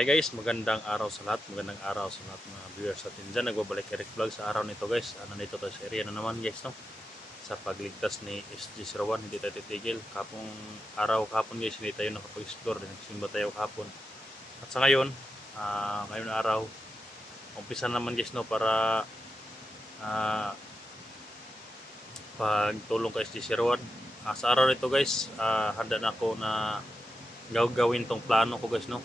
Hi guys, magandang araw sa lahat. Magandang araw sa lahat mga viewers natin dyan. Nagbabalik Eric Vlog sa araw nito guys. Nandito tayo sa area na naman guys, no? Sa pagligtas ni SG01, hindi tayo titigil. Kapong araw kapon guys, hindi tayo nakapag-explore. Nagsimba tayo kapon. At sa ngayon, ngayon na araw, umpisa naman guys, no? Para pagtulong kay SG01. Sa araw nito guys, handa na ako na gawin tong plano ko guys, no?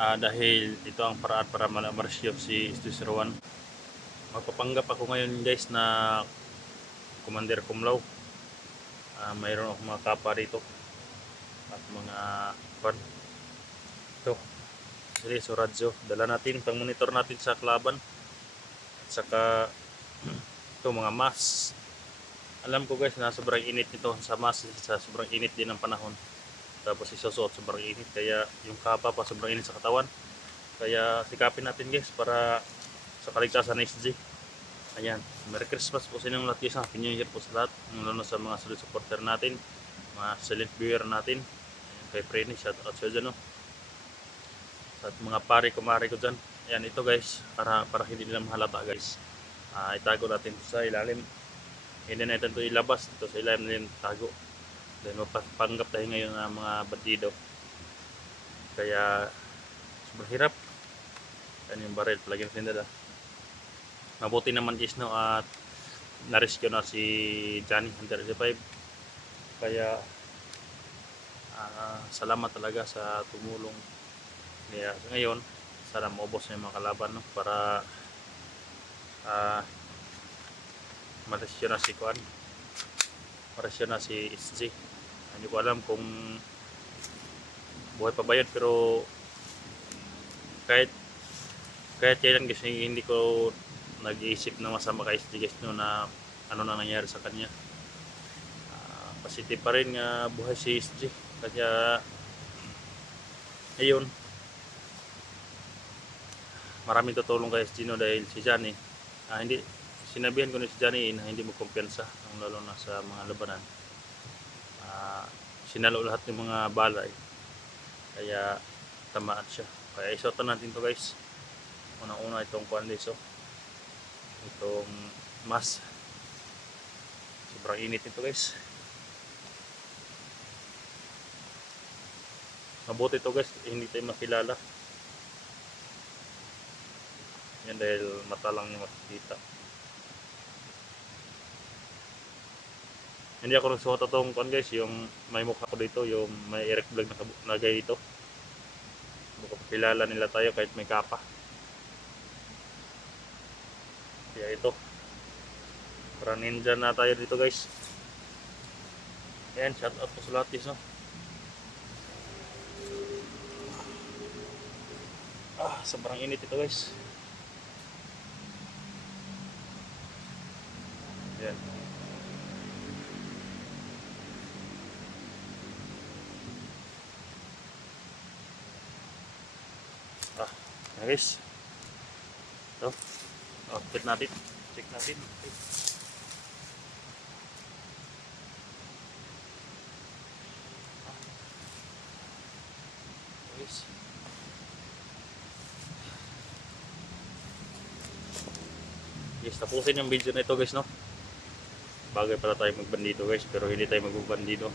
Dahil ito ang paraan para ma-amarsyop si SG01. Magpapanggap ako ngayon guys na Commander Cum Laude. Mayroon akong mga kapa dito at mga pan. Ito, seryoso radyo. Dala natin, pang monitor natin sa kalaban. At saka ito mga mask. Alam ko guys na sobrang init nito sa mask, sa sobrang init din ng panahon. Tapos isusuot sobrang init, kaya yung kapa pa sobrang init sa katawan. Kaya sikapin natin guys para sa kaligtasan ng SG. Ayan, Merry Christmas po sa inyong lahat guys. Happy New Year po sa lahat, lalo sa mga solid supporter natin, mga silent viewer natin. Ayan, kay Freddy, shout out sa dyan, no? At mga pare kumare ko dyan. Ayan, ito guys, para hindi nila mahalata guys, itago natin sa ilalim. Hindi natin ito ilabas, ito sa ilalim na yung tago. Dahil mapapanggap tayo ngayon ng mga bandido. Kaya sobrang hirap. Yan yung barrel, palagyan natin dala. Mabuti naman guys, no, at na-rescue na si Johnny 105. Kaya salamat talaga sa tumulong niya. Ngayon sana maubos na yung mga kalaban, no, para ma-rescue na si Kuan, ma-rescue na si SG. Hindi ko alam kung buhay pa ba yun, pero kahit kailan kasi hindi ko nag-iisip na masama kay SG guys, no, na ano na nangyari sa kanya. Positive pa rin nga buhay si SG. Kaya ayun, maraming tutulong kay SG, no, dahil si Johnny, hindi sinabihan ko ni si Johnny na hindi mo kumpiyansa, lalo na sa mga labanan. Sinalo lahat ng mga balay, kaya tamaan siya. Kaya isuotan natin to guys. Unang-una itong kuandiso, itong mask. Sobrang init nito guys. Mabuti ito guys, hindi tayo makilala. Yan, dahil mata lang yung makikita. Hindi ako nagsuot itong kon guys, yung may mukha ko dito, yung may Eric Vlog na nagay dito. Kilala nila tayo kahit may kapa. Kaya ito, para ninja na tayo dito guys. Ayan, shout out po sa lahat guys, no? Sobrang init ito guys. Ayan. Guys, ito outfit natin, check natin. Guys, tapusin yung video na ito guys, no? Bagay pala tayo magbandido guys, pero hindi tayo magbandido.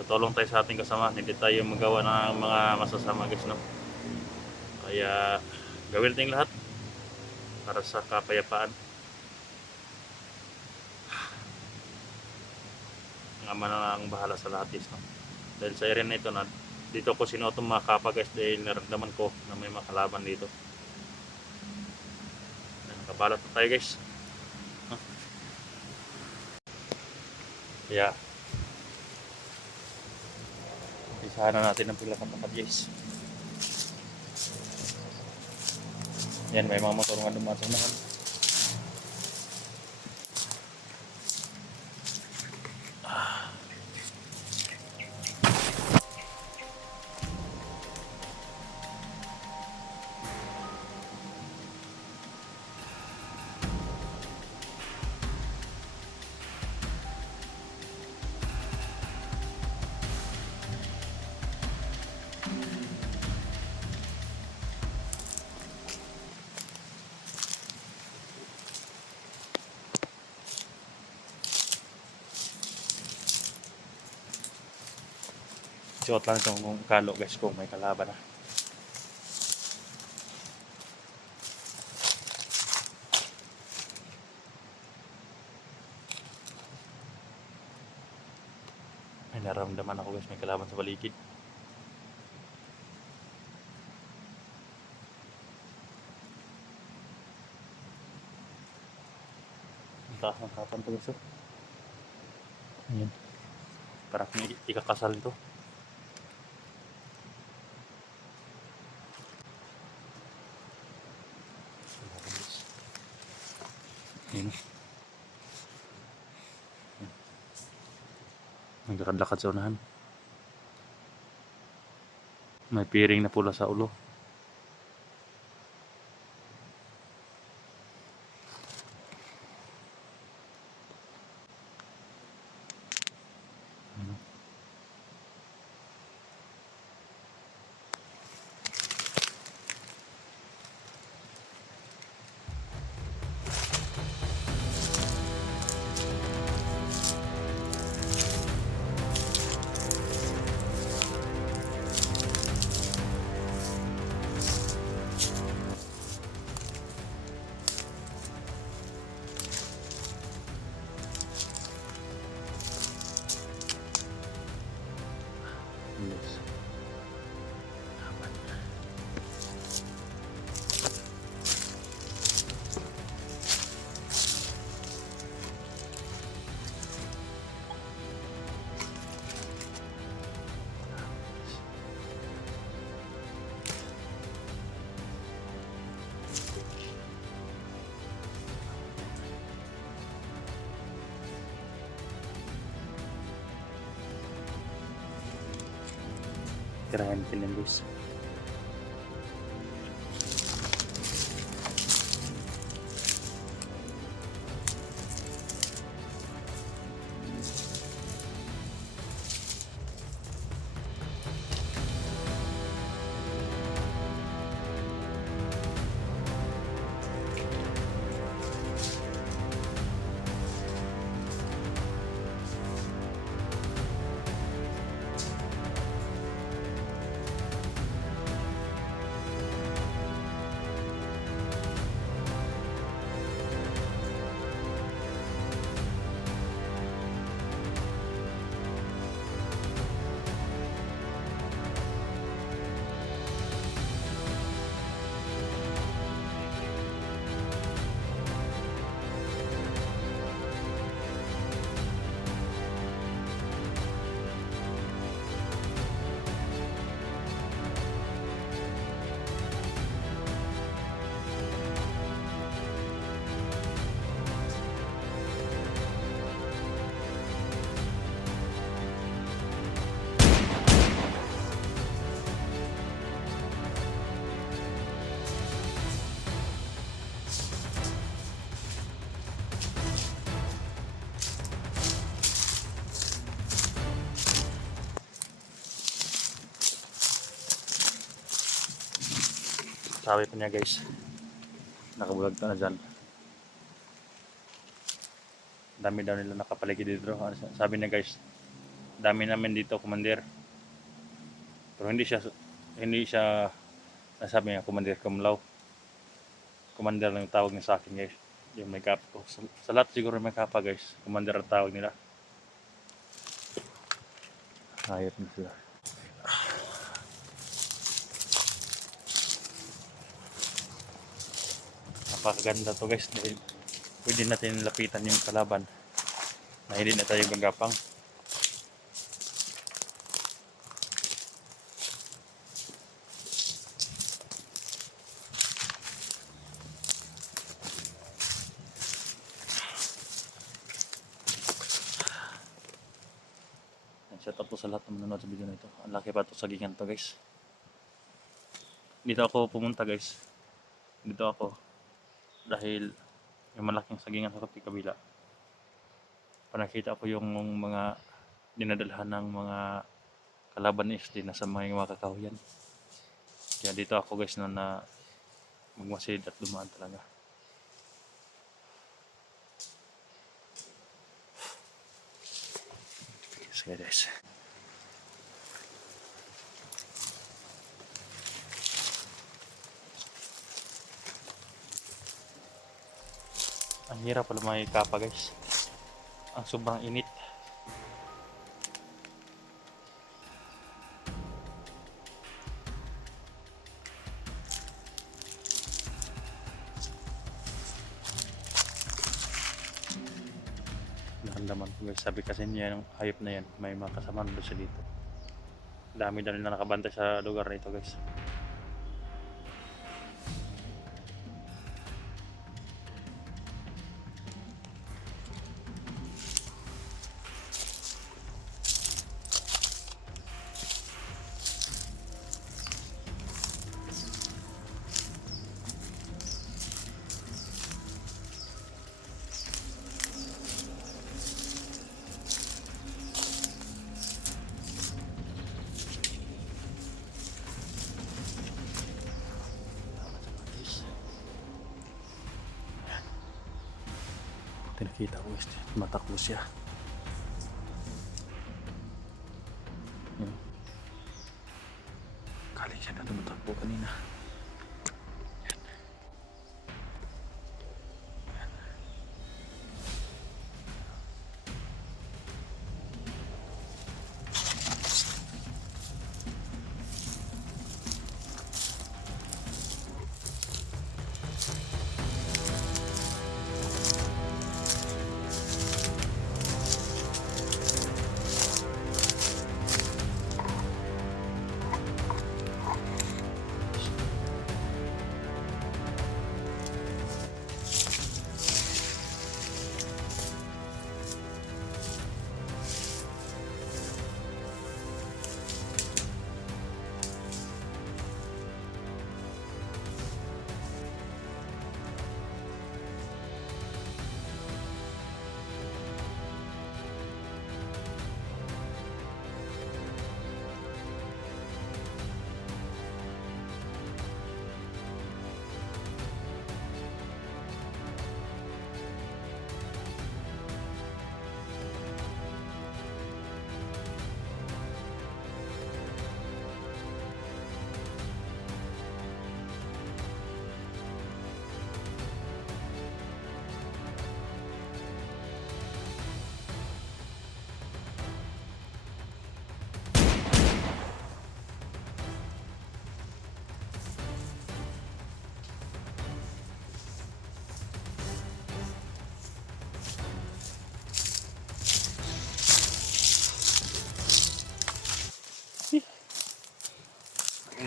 Tutulong tayo sa ating kasama, hindi tayo magawa ng mga masasama guys, no? Kaya gawin natin lahat para sa kapayapaan. Ang Ama na ang bahala sa lahat guys, no? Dahil sa area na ito, na dito ko sinuot ang mga kapa guys, dahil naramdaman ko na may mga kalaban dito. Nakabalat na tayo guys, no? Kaya isahan na natin ang pila katapat guys. Yan, may mga motor nga dumating naman. Suot lang itong kalo guys kung may kalaban na. May naramdaman ako guys, may kalaban sa paligid. Ang taas ng harapan to guys. Ayan. Parang ikakasal ito. Ayan. Naglakad-lakad sa unahan. May piring na pula sa ulo. Yes. Tirahan natin yan guys. Sabi pa niya guys, nakabulag na dyan. Dami daw nila nakapaligid dito. Sabi niya guys, dami namin dito, commander. Pero hindi siya nasabi niya commander Kumlaw. Commander lang yung tawag niya sa akin guys. Yung may kapa ko. Sa lahat siguro may kapa guys. Commander ang tawag nila. Hayop na sila. Napakaganda to guys dahil pwede natin lapitan yung kalaban na hindi na tayo gagapang. Shout out po sa lahat ng nanonood sa video na ito. Ang laki pa ito sa gigan to guys. Dito ako pumunta guys. Dito ako dahil may malaking sagingan sa kabila. Nakita ko yung mga dinadalhan ng mga kalaban ni SD na sa mga kakahuyan. Kaya dito ako guys na magmasid at dumaan talaga. Sige guys. hirap pala may kapa guys. Ang sobrang init. Naramdaman ko guys, sabi kasi niya yung hayop na yan, may mga kasama doon siya dito. Dami na nila nakabantay sa lugar na ito guys. Nakita ko guys, matakbo siya. Yan. Galing siya na tumatakbo kanina. Yan. Yan.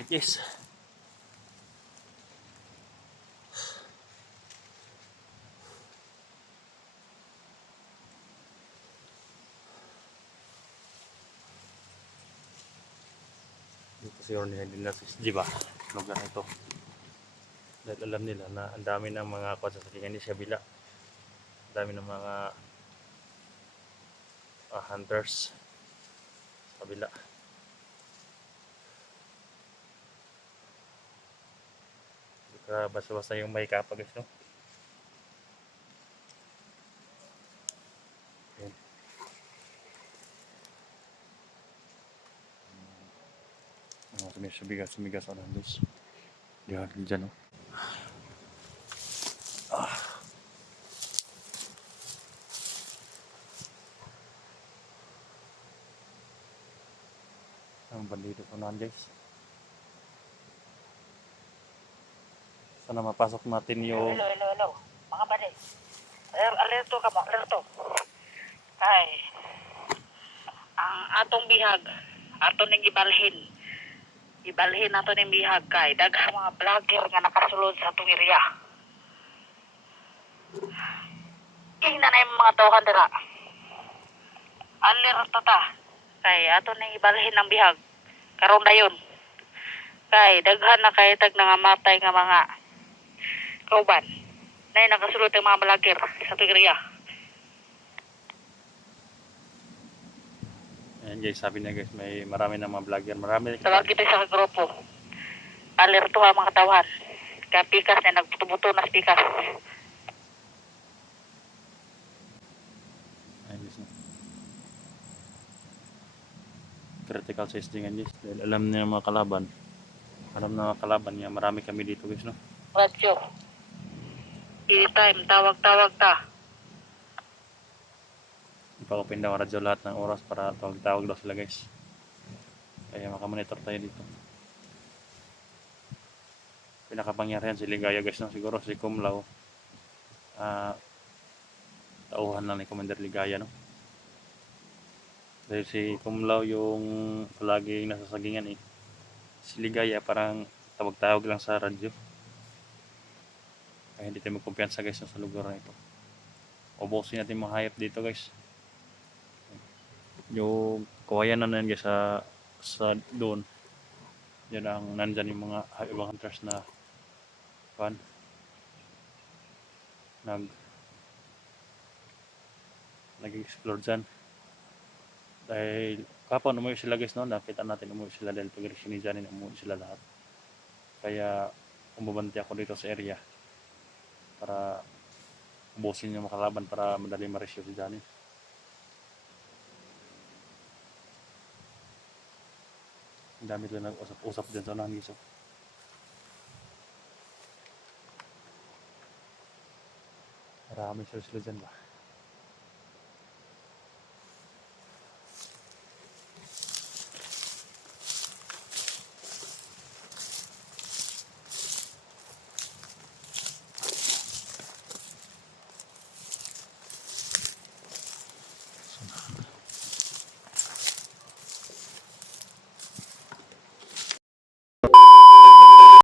Yes. Dito siguro nila di ba? Lugar na ito. Dahil alam nila na ang dami ng mga kasasakingan di sa bila. Ang dami ng mga hunters sa kabila. Basta-basta yung may kapa guys, no? Ayan. Sumigas ako ng dos. Diyan, dyan, no? Ang bandido ko na guys. Sana mapasok natin yung... Hello. Mga bade. Alerto ka mo, alerto. Ay, ang atong bihag, ato ning ibalhin. Ibalhin nato ning bihag kay daghang mga vlogger nga nakasulod sa atong area. Tingnan na yung mga tawhan dira. Alerto ta. Kay ato ning ibalhin ang bihag. Karon dayon. Kay daghan na kay tag nangamatay nga mga kauban. Na nakasulod ang mga vlogger sa atong area. Ayan guys, sabi niya guys, may marami na mga vlogger. Marami. Tawag kita sa grupo. Alerto ha mga tawhan. Kaya pikas na nagbuto-buto na pikas. Ayan guys. Critical size din guys. Dahil alam niya mga kalaban. Alam na mga kalaban niya. Marami kami dito guys, no? Radyo. Anytime, tawag-tawag ta. ipa-open daw ang radyo lahat ng oras para tawag-tawag daw sila guys. Kaya makamonitor tayo dito. Pinakapangyarihan si Ligaya guys, no? Siguro si Kumlaw, tauhan lang ni Commander Ligaya, no? Dahil si Kumlaw yung palaging nasa sagingan eh. Si Ligaya parang tawag-tawag lang sa radyo. Kaya hindi tayo magkumpiyansa guys, no, sa lugar na ito. Ubusin natin mga hayop dito guys. Yung kawayan na guys sa doon. Yan ang nandyan yung mga ibang hunters na nag nag-explore dyan. Dahil kapon umuwi sila guys, no? Nakita natin umuwi sila dahil pag ni Janin umuwi sila lahat. Kaya umubanti ako dito sa area para ubusin yung makalaban para madali ma-rescue si Janin. Ang dami sila nag-usap-usap dyan sa unahan guys. Marami sila dyan ba?